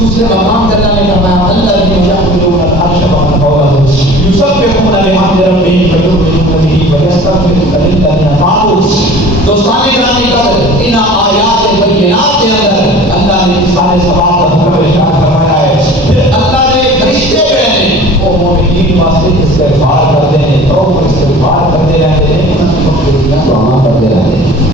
دوسرے مقام اللہ نے فرمایا الذین یحملون العرش ومن فوقہ یسبحون بحمد ربہم ویؤمنون بہ ویستغفرون للذین آمنوا۔ دوستان گرامی قدر ان آیات بینات کے اندر